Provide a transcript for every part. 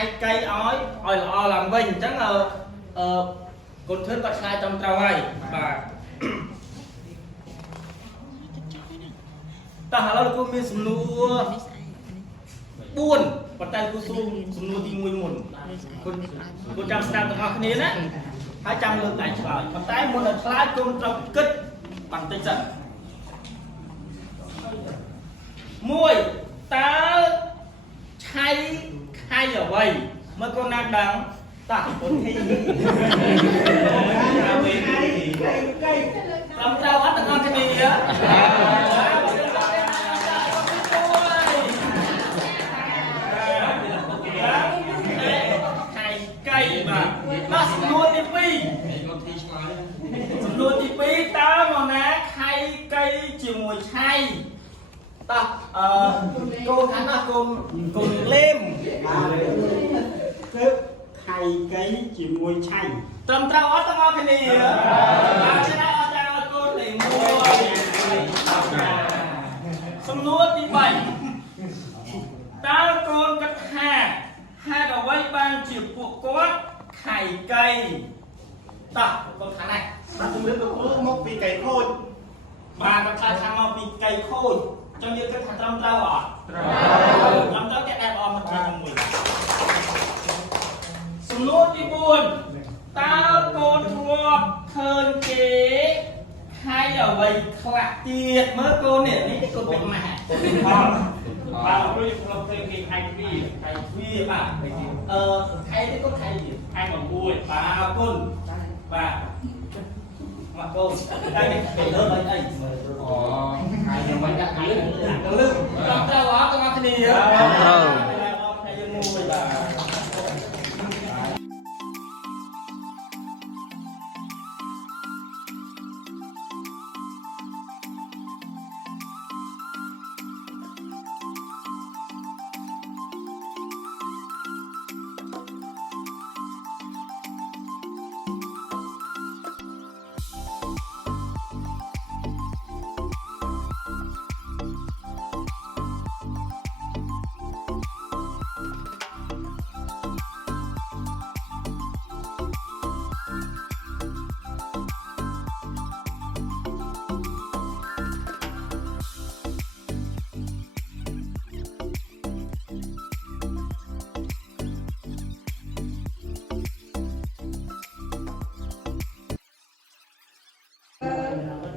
hai cây ói lò làm vinh chắc là con thớt bắt sai trong trâu hay và ta hà lâu cô miên sum lúa buồn bắt tay cô sum lúa thì mùi muồn cô trăm stam tao học này đấy ហើយចាំលើកដៃឆ្លើយប៉ុន្តែមុននឹងឆ្លើយកូនត្រូវគិតបន្តិចសិនមួយតើឆៃខៃអ្វីមើលកូនណាដឹងតាកូនធីតាមត្រូវអត់ទាំងអស់គ្នាខៃកៃបាទបាទសំណួរទី2សំណួរទី2តើមកណាខៃកៃជាមួយឆៃតោះកូនខាងនោះកូនលេមគឺខៃកៃជាមួយឆៃត្រឹមត្រូវអត់ទាំងអស់គ្នាបាទឆ្លើយអត់ទាំងអស់កូនលេ1សំណួរទី3តើកូនគិតថាហេតុអ្វីបានជាពួកគាត់ខៃកៃតោះកូនខាងនេះបាទជំរឿនលោកគ្រូមកពីកៃខូចបាទគាត់ថាមកពីកៃខូចចង់និយាយគិតថាត្រឹមត្រូវអត់ត្រឹមត្រូវតែតែអមមកជាមួយសំណួរទី4តើកូនធ្លាប់ឃើញគេហើយអ្វីខ្លះទៀតមើលកូននេះកូនเป็นម៉ាបាទគ្រូធ្លាប់ឃើញគេខៃទ្វាបាទខៃនេះកូនខៃទៀតខៃ9បាទអរគុណបាទមកកូនតែនេះទៅលើអីអូហើយយ៉ាងម៉េចដាក់លើទៅលើต้องត្រូវអត់ទាំងអស់គ្នាត្រូវតែយើងមួយបាទ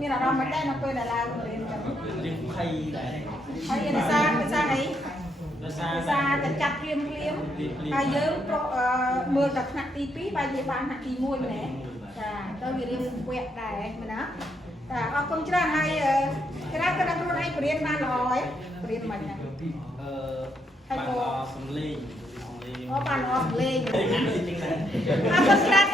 មានអារម្មណ៍មិនដែរនៅពេលដែលឡើងរៀនចឹងរៀនភ័យដែរហើយភាសាអីភាសាតែចាត់ភ្លាមហើយយើងមើលតែថ្នាក់ទី2បែរជាបានថ្នាក់ទី1ម្នាក់ចាទៅវារៀនវគ្គដែរមែនណាតែអរគុណច្រើនហើយគេថាគាត់ខ្លួនឯងបរៀនបានល្អហ៎បរៀនមិនហ្នឹងហើយក៏សំលេងអូបានល្អសំលេងអរគុណច្រើន